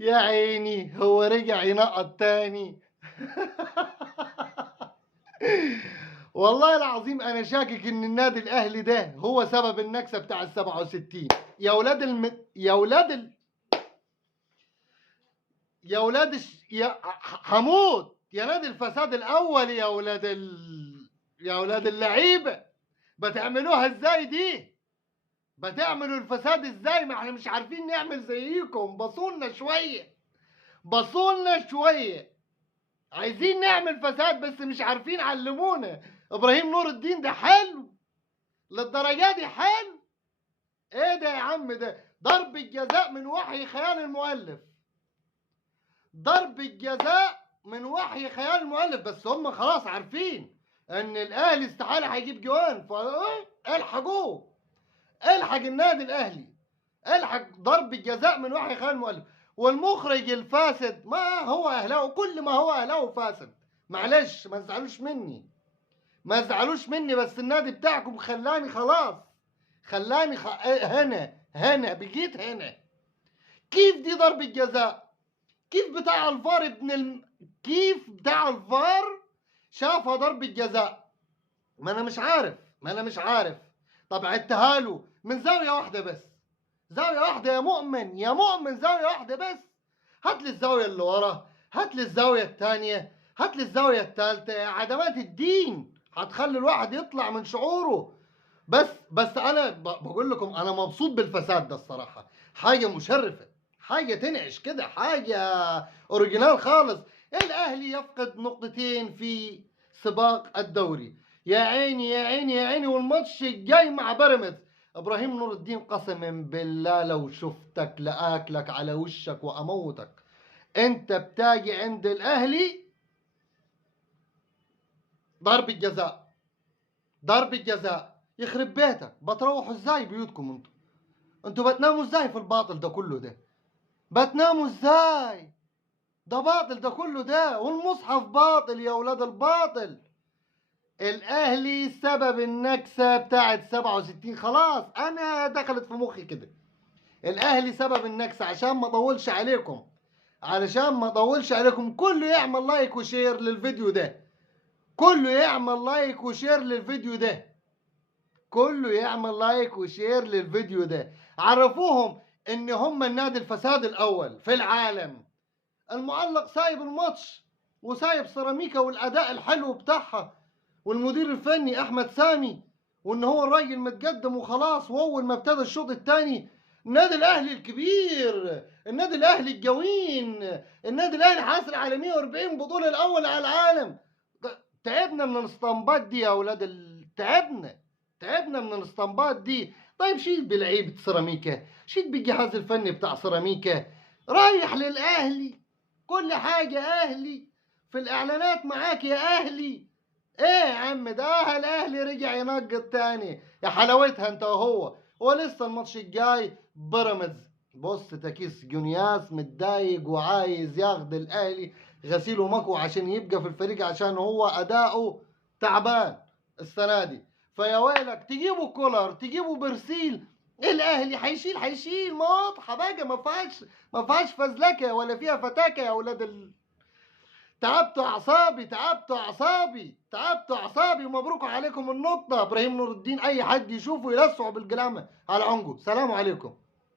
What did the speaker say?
يا عيني هو رجع ينقط تاني. والله العظيم انا شاكك ان النادي الاهلي ده هو سبب النكسه بتاع ال 67. يا ولاد يا ولاد يا ولاد هموت يا نادي الفساد الاول. يا ولاد اللعيبه، بتعملوها ازاي دي؟ بتعملوا الفساد ازاي؟ ما احنا مش عارفين نعمل زيكم. بصولنا شويه، بصولنا شويه. عايزين نعمل فساد بس مش عارفين. علمونا. ابراهيم نور الدين ده حلو للدرجه دي؟ حلو. ايه ده يا عم؟ ده ضرب الجزاء من وحي خيال المؤلف. ضرب الجزاء من وحي خيال المؤلف. بس هم خلاص عارفين ان الاهلي استحاله هيجيب جوان، فالحقوه. الحق النادي الاهلي، الحق ضرب الجزاء من وحي خيال المؤلف. والمخرج الفاسد ما هو اهلاوي، كل ما هو اهلاوي فاسد. معلش ما تزعلوش مني، ما تزعلوش مني، بس النادي بتاعكم خلاني خلاص، خلاني هنا بقيت هنا. كيف دي ضرب الجزاء؟ كيف بتاع الفار كيف بتاع الفار شافها ضرب الجزاء؟ ما انا مش عارف، ما انا مش عارف. طب عدتها له من زاويه واحده بس، زاويه واحده يا مؤمن، يا مؤمن، زاويه واحده بس. هات لي الزاويه اللي ورا، هات لي الزاويه الثانيه، هات لي الزاويه الثالثه. يا عدمات الدين هتخلي الواحد يطلع من شعوره. بس انا بقول لكم انا مبسوط بالفساد ده الصراحه. حاجه مشرفه، حاجه تنعش كده، حاجه اوريجينال خالص. الاهلي يفقد نقطتين في سباق الدوري. يا عيني يا عيني يا عيني. والماتش الجاي مع بيراميدز. ابراهيم نور الدين قسما بالله لو شفتك لاكلك على وشك واموتك. انت بتاجي عند الاهلي ضرب الجزاء، ضرب الجزاء. يخرب بيتك، بتروحوا ازاي بيوتكم انتوا؟ انتوا بتناموا ازاي في الباطل ده كله ده؟ بتناموا ازاي؟ ده باطل ده كله ده، والمصحف باطل يا ولاد الباطل. الاهلي سبب النكسه بتاعت 67. خلاص انا دخلت في مخي كده. الاهلي سبب النكسه. عشان ما اطولش عليكم، علشان ما اطولش عليكم، كله يعمل لايك وشير للفيديو ده، كله يعمل لايك وشير للفيديو ده، كله يعمل لايك وشير للفيديو ده. عرفوهم ان هم النادي الفساد الاول في العالم. المعلق سايب الماتش وسايب سيراميكا والاداء الحلو بتاعها والمدير الفني احمد سامي، وان هو الراجل متقدم وخلاص. واول ما ابتدى الشوط الثاني، النادي الاهلي الكبير، النادي الاهلي الجوين، النادي الاهلي حاصل على 140 بطوله، الاول على العالم. تعبنا من الاسطمبات دي يا اولاد تعبنا من الاسطمبات دي. طيب شيل بلعيبه سيراميكا، شيل بالجهاز الفني بتاع سيراميكا، رايح للاهلي، كل حاجه اهلي، في الاعلانات معاك يا اهلي. ايه يا عم ده؟ الاهلي رجع ينقط تاني. يا حلاوتها انت وهو. ولسه الماتش الجاي بيراميدز. بص تكيس جونياس متضايق وعايز ياخد الاهلي غسيل ومكوى عشان يبقى في الفريق، عشان هو اداؤه تعبان السنه دي. فيا ويلك تجيبوا كولر، تجيبوا برسيل، الاهلي هيشيل ما واضحه بقى. ما فيهاش فزلكه ولا فيها فتاكه يا اولاد تعبتوا اعصابي. ومبروك عليكم النقطه. ابراهيم نور الدين اي حد يشوفه يلسعه بالقلامه على عنقه. سلام عليكم.